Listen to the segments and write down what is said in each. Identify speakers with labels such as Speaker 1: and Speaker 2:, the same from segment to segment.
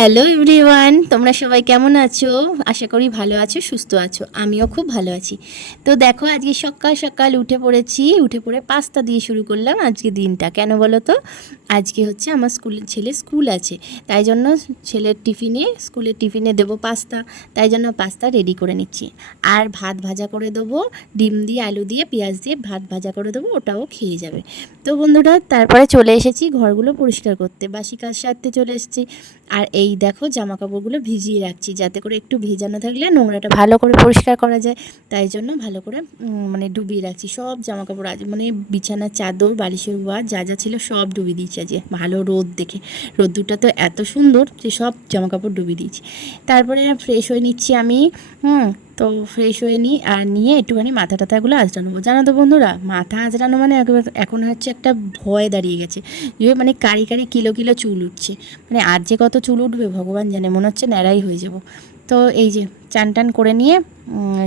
Speaker 1: Hello everyone, তোমরা সবাই কেমন আছো? আশা করি ভালো আছো, সুস্থ আছো। আমিও খুব ভালো আছি। তো দেখো, আজকে সকাল সকাল উঠে পড়েছি। উঠে পড়ে পাস্তা দিয়ে শুরু করলাম আজকে দিনটা। কেন বলো তো? আজকে হচ্ছে আমার স্কুলের ছেলে স্কুল আছে। তাই জন্য ছেলের টিফিনে, স্কুলের টিফিনে দেবো পাস্তা। তাই জন্য পাস্তা রেডি করে নিচ্ছি। আর ভাত ভাজা করে দেবো। ডিম দিয়ে, আলু দিয়ে, পেঁয়াজ দিয়ে ভাত ভাজা করে দেবো। ওটাও খেয়ে যাবে। তো বন্ধুরা, তারপরে চলে এসেছি ঘরগুলো পরিষ্কার করতে। বাসি কাজ সারতে চলে এসেছি। আর এই দেখো জামা কাপড়গুলো ভিজিয়ে রাখছি যাতে করে একটু ভেজানো থাকলে নোংরাটা ভালো করে পরিষ্কার করা যায়। তাই জন্য ভালো করে মানে ডুবিয়ে রাখছি। সব জামা কাপড় আজ মানে বিছানার চাদর, বালিশের ওয়ার যা যা ছিল সব ডুবিয়ে দিয়েছি আজকে। ভালো রোদ দেখে। রোদ্দুরটা তো এত সুন্দর যে সব জামা কাপড় ডুবিয়ে দিয়েছি। তারপরে ফ্রেশ হয়ে নিচ্ছি আমি, হুম তো ফ্রেশ হয়ে নিই আর নিয়ে একটুখানি মাথা টাথাগুলো আঁচড়ানো। জানো তো বন্ধুরা, মাথা আঁচড়ানো মানে এখন হচ্ছে একটা ভয় দাঁড়িয়ে গেছে। যে মানে কারি কারি কিলো কিলো চুল উঠছে। মানে আর যে কত চুল উঠবে ভগবান জানে, মনে হচ্ছে ন্যাড়াই হয়ে যাব। তো এই যে চান টান করে নিয়ে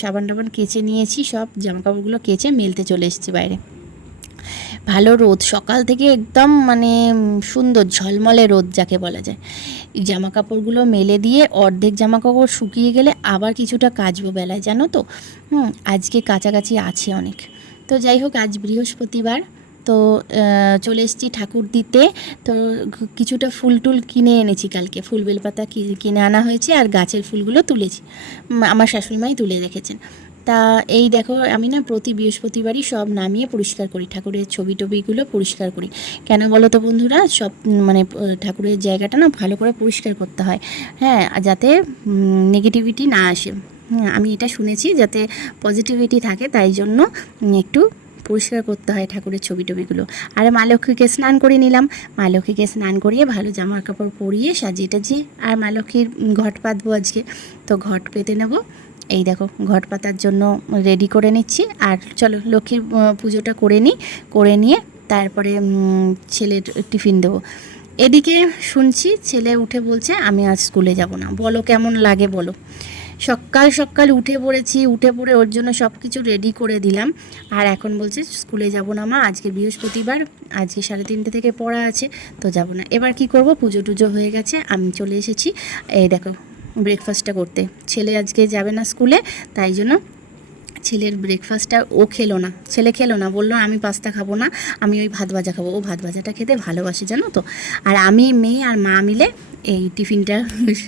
Speaker 1: সাবান টাবান কেচে নিয়েছি সব, জামাকাপড়গুলো কেচে মেলতে চলে এসেছি বাইরে। ভালো রোদ, সকাল থেকে একদম মানে সুন্দর ঝলমলে রোদ যাকে বলা যায়। জামা কাপড়গুলো মেলে দিয়ে অর্ধেক জামা কাপড় শুকিয়ে গেলে আবার কিছুটা কাচবো বেলায়, জানো তো? হুম, আজকে কাছাকাছি আছে অনেক। তো যাই হোক, আজ বৃহস্পতিবার, তো চলে এসেছি ঠাকুর দিতে। তো কিছুটা ফুল টুল কিনে এনেছি কালকে। ফুল বেলপাতা কিনে আনা হয়েছে আর গাছের ফুলগুলো তুলেছি। আমার শাশুড়িমাই তুলে রেখেছেন। তা এই দেখো আমি না প্রতি বৃহস্পতিবারই সব নামিয়ে পরিষ্কার করি ঠাকুরের ছবি টবিগুলো পরিষ্কার করি। কেন বলো তো বন্ধুরা সব মানে ঠাকুরের জায়গাটা না ভালো করে পরিষ্কার করতে হয়। হ্যাঁ যাতে নেগেটিভিটি না আসে। হুম, আমি এটা শুনেছি যাতে পজিটিভিটি থাকে তাই জন্য একটু পরিষ্কার করতে হয় ঠাকুরের ছবি টবিগুলো। আর মা লক্ষ্মীকে স্নান করে নিলাম। মা লক্ষ্মীকে স্নান করিয়ে ভালো জামা কাপড় পরিয়ে সাজিয়ে টাজিয়ে আর মা লক্ষ্মীর ঘট পাতবো আজকে। তো ঘট পেতে নেব। এই দেখো ঘট পাতার জন্য রেডি করে নিচ্ছি। আর চলো লক্ষ্মীর পুজোটা করে নিই, করে নিয়ে তারপরে ছেলের টিফিন দেবো। এদিকে শুনছি ছেলে উঠে বলছে, আমি আজ স্কুলে যাব না। বলো কেমন লাগে বলো। সকাল সকাল উঠে পড়েছি, উঠে পড়ে ওর জন্য সব কিছু রেডি করে দিলাম। আর এখন বলছে, স্কুলে যাব না মা, আজকে বৃহস্পতিবার, আজকে সাড়ে তিনটে থেকে পড়া আছে, তো যাব না। এবার কি করব? পুজো টুজো হয়ে গেছে, আমি চলে এসেছি। এই দেখো ব্রেকফাস্টটা করতে। ছেলে আজকে যাবে না স্কুলে, তাই জন্য ছেলের ব্রেকফাস্টটা ও খেলো না। ছেলে খেলো না, বলল, আমি পাস্তা খাব না, আমি ওই ভাত ভাজা খাব। ও ভাত ভাজাটা খেতে ভালোবাসে, জানো তো? আর আমি, মেয়ে আর মা মিলে এই টিফিনটা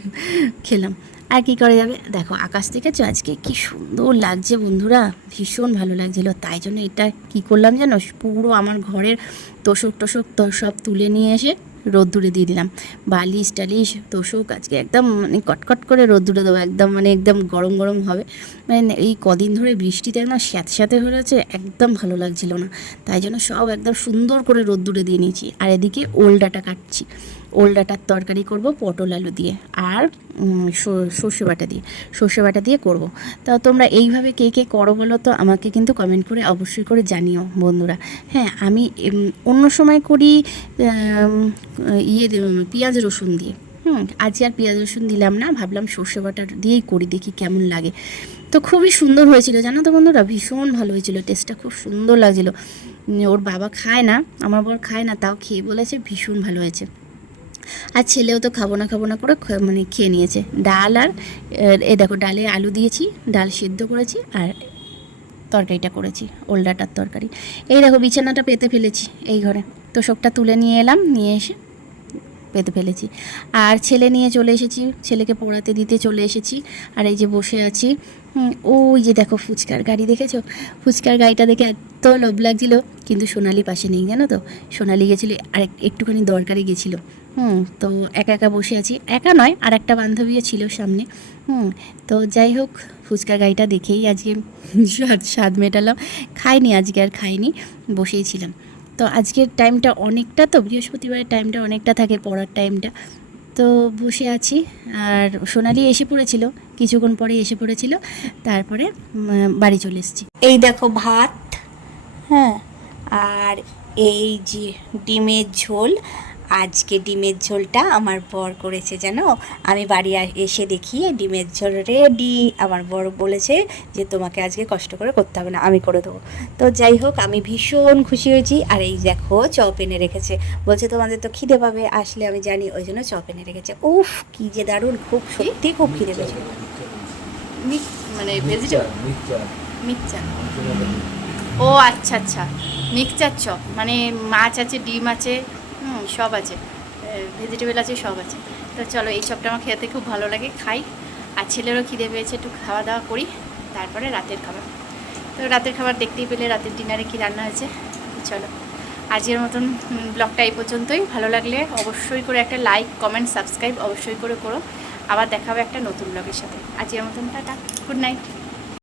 Speaker 1: খেলাম। আর কি করে যাবে? দেখো, আকাশ দেখেছ আজকে? কি সুন্দর লাগছে বন্ধুরা, ভীষণ ভালো লাগছিল। তাই জন্য এটা কি করলাম জানো? পুরো আমার ঘরের তোষক টোষক সব তুলে নিয়ে এসে রোদ্দুরে দিয়ে দিলাম। বালিশ টালিশ, তোষক, আজকে একদম মানে কটকট করে রোদ্দুরে দেবো, একদম মানে একদম গরম গরম হবে। মানে এই কদিন ধরে বৃষ্টিতে না স্যাঁত স্যাঁতে হয়ে রয়েছে, একদম ভালো লাগছিল না। তাই জন্য সব একদম সুন্দর করে রোদ্দুরে দিয়ে নিয়েছি। আর এদিকে ওলডাটা কাটছি। ওলডাটার তরকারি করব, পটল আলু দিয়ে আর সর্ষে বাটা দিয়ে। সর্ষে বাটা দিয়ে করব। তা তোমরা এইভাবে কে কে করো বলো তো, আমাকে কিন্তু কমেন্ট করে অবশ্যই করে জানিও বন্ধুরা। হ্যাঁ আমি অন্য সময় করি ইয়ে পেঁয়াজ রসুন দিয়ে। হুম, আজকে আর পেঁয়াজ রসুন দিলাম না, ভাবলাম সর্ষে বাটা দিয়েই করি, দেখি কেমন লাগে। তো খুবই সুন্দর হয়েছিল, জানো তো বন্ধুরা? ভীষণ ভালো হয়েছিল টেস্টটা খুব সুন্দর লাগছিল। ওর বাবা খায় না, আমার বর খায় না, তাও খেয়ে বলেছে, ভীষণ ভালো হয়েছে। আর ছেলেও তো খাব না খাব না করে মানে খেয়ে নিয়েছে। ডাল আর, এ দেখো ডালে আলু দিয়েছি, ডাল সিদ্ধ করেছি আর তরকারিটা করেছি, ওল্ডাটার তরকারি। এই দেখো বিছানাটা পেতে ফেলেছি এই ঘরে। তো তোষকটা তুলে নিয়ে এলাম, নিয়ে এসে পেতে ফেলেছি। আর ছেলে নিয়ে চলে এসেছি, ছেলেকে পড়াতে দিতে চলে এসেছি। আর এই যে বসে আছি ওই যে দেখো ফুচকার গাড়ি, দেখেছ? ফুচকার গাড়িটা দেখে এত লোভ লাগছিল। কিন্তু সোনালি পাশে নেই, জানো তো? সোনালি গেছিল, আর একটুখানি দরকারে গেছিল। হুম, তো একা একা বসে আছি। একা নয় আর একটা বান্ধবীও ছিল সামনে। হুম, তো যাই হোক, ফুচকার গাড়িটা দেখেই আজকে স্বাদ স্বাদ মেটালাম। খাইনি, আজকে আর খাইনি, বসেই ছিলাম। তো আজকের টাইমটা অনেকটা তো বৃহস্পতিবারের টাইমটা অনেকটা থাকে পড়ার টাইমটা তো বসে আছি আর সোনালি এসে পড়েছিল কিছুক্ষণ পরে এসে পড়েছিল তারপরে বাড়ি চলে এসেছি। এই দেখো ভাত হ্যাঁ। আর এই যে ডিমের ঝোল আজকে ডিমের ঝোলটা আমার বর করেছে জানো? আমি বাড়ি এসে দেখি ডিমের ঝোল রেডি আমার বর বলেছে যে তোমাকে আজকে কষ্ট করে করতে হবে না আমি করে দেবো। তো যাই হোক আমি ভীষণ খুশি হয়েছি। আর এই দেখো চপ এনে রেখেছে। বলছে তোমাদের তো খিদে পাবে আসলে আমি জানি। ওই জন্য চপ এনে রেখেছে। উফ কি যে দারুণ! খুব সত্যি? খুব খিদে পেয়েছে।
Speaker 2: মিক্স মানে ভেজিটেবল মিক্সচার। ও আচ্ছা আচ্ছা। মিক্সচার চপ মানে মাছ আছে ডিম আছে। হুম, সব আছে। ভেজিটেবল আছে, সব আছে। তো চলো, এই চপটা আমার খেতে খুব ভালো লাগে, খাই। আর ছেলেরও খিদে পেয়েছে, একটু খাওয়া দাওয়া করি, তারপরে রাতের খাবার। তো রাতের খাবার দেখতেই পেলে, রাতের ডিনারে কী রান্না হয়েছে? চলো, আজকের মতন ব্লগটা এই পর্যন্তই। ভালো লাগলে অবশ্যই করে একটা লাইক কমেন্ট সাবস্ক্রাইব অবশ্যই করে করো। আবার দেখাবে একটা নতুন ব্লগের সাথে। আজকের মতন, টাটা গুড নাইট